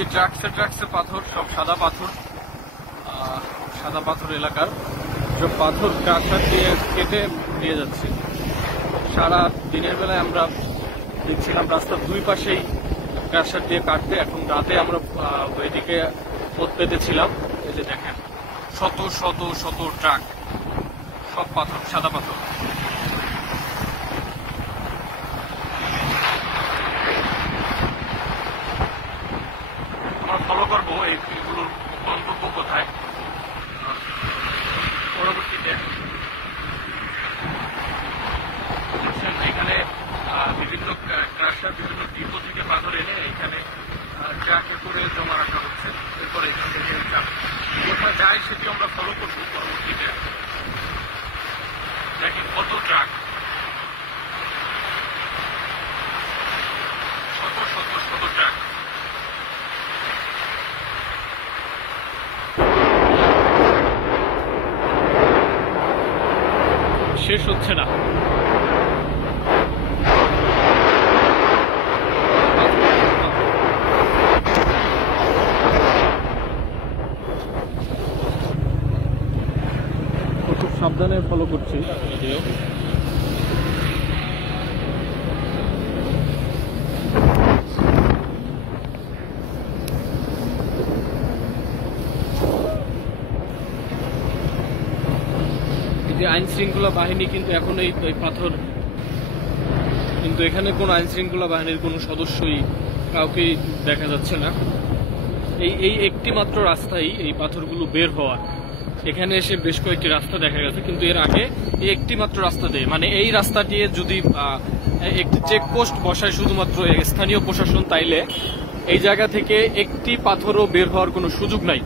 যে ট্রাক্সে পাথর, সব সাদা পাথর এলাকার সব পাথর ট্রাক্টর দিয়ে কেটে নিয়ে যাচ্ছে। সারা দিনের বেলায় আমরা দেখছিলাম রাস্তার দুই পাশেই ট্রাক্টর দিয়ে কাটতে। এখন রাতে আমরা ওইদিকে পথ পেতেছিলাম। এই যে দেখেন শত শত শত ট্রাক, সব পাথর, সাদা পাথর। আমরা ফলো করবো এইগুলোর গন্তব্য কোথায় পরবর্তীতে। এখানে বিভিন্ন ট্রাক্টর বিভিন্ন ডিপো থেকে পাথর এনে এখানে ট্রাকে করে জমা রাখা হচ্ছে। এরপরে এখান থেকে কোথায় যায় সেটি আমরা ফলো করবো পরবর্তীতে। দেখি কত ট্রাক, শত শত শত ট্রাক। শেষ হচ্ছে না। খুব সাবধানে ফলো করছি ভিডিও। আইন শৃঙ্খলা বাহিনী কিন্তু এখন এই পাথর, কিন্তু এখানে কোন আইন শৃঙ্খলা বাহিনীর কোন সদস্যই কাউকেই দেখা যাচ্ছে না। এই একটি মাত্র রাস্তাই এই পাথরগুলো বের হওয়ার। এখানে এসে বেশ কয়েকটি রাস্তা দেখা গেছে, কিন্তু এর আগে এই একটি মাত্র রাস্তা দিয়ে, মানে এই রাস্তা দিয়ে যদি একটি চেকপোস্ট বসায় শুধুমাত্র স্থানীয় প্রশাসন, তাইলে এই জায়গা থেকে একটি পাথরও বের হওয়ার কোনো সুযোগ নাই।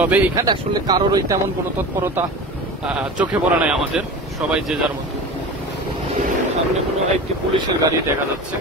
তবে এখানে আসলে কারোরই তেমন কোনো তৎপরতা চোখে পড়ে নাই আমাদের, সবাই যে যার মতো। সামনে কোনো একটি পুলিশের গাড়ি দেখা যাচ্ছে।